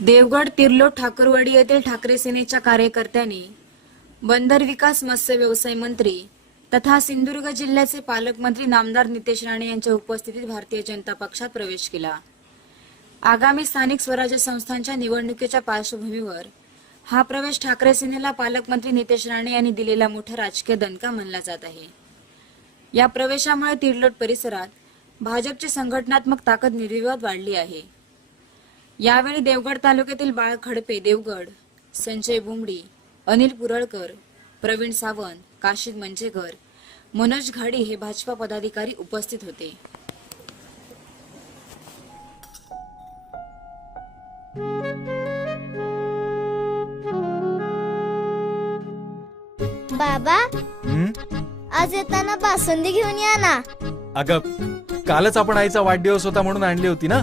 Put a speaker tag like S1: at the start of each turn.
S1: देवगड तिर्लोट ठाकरवाडी येथील ठाकरे सेनेच्या कार्यकर्त्यांनी बंदर विकास मत्स्य व्यवसाय मंत्री तथा सिंधुदुर्ग जिल्ह्याचे पालकमंत्री नामदार नितेश राणे यांच्या उपस्थितीत भारतीय जनता पक्षात प्रवेश केला. आगामी स्थानिक स्वराज्य संस्थांच्या निवडणुकीच्या पार्श्वभूमीवर हा प्रवेश ठाकरे सेनेला पालकमंत्री नितेश राणे यांनी दिलेला मोठा राजकीय दणका मानला जात आहे. या प्रवेशामुळे तिरलोट परिसरात भाजपची संघटनात्मक ताकद निर्विवाद वाढली आहे. यावेळी देवगड तालुक्यातील बाळ खडपे देवगड संजय बुमडी अनिल पुरळकर प्रवीण सावंत काशीद मंचेकर मनोज घाडी हे भाजपा पदाधिकारी उपस्थित होते.
S2: बाबा
S3: हं?
S2: आज येताना बासुंदी घेऊन या ना.
S3: अगं कालच आपण आईचा वाढदिवस होता म्हणून आणली होती ना?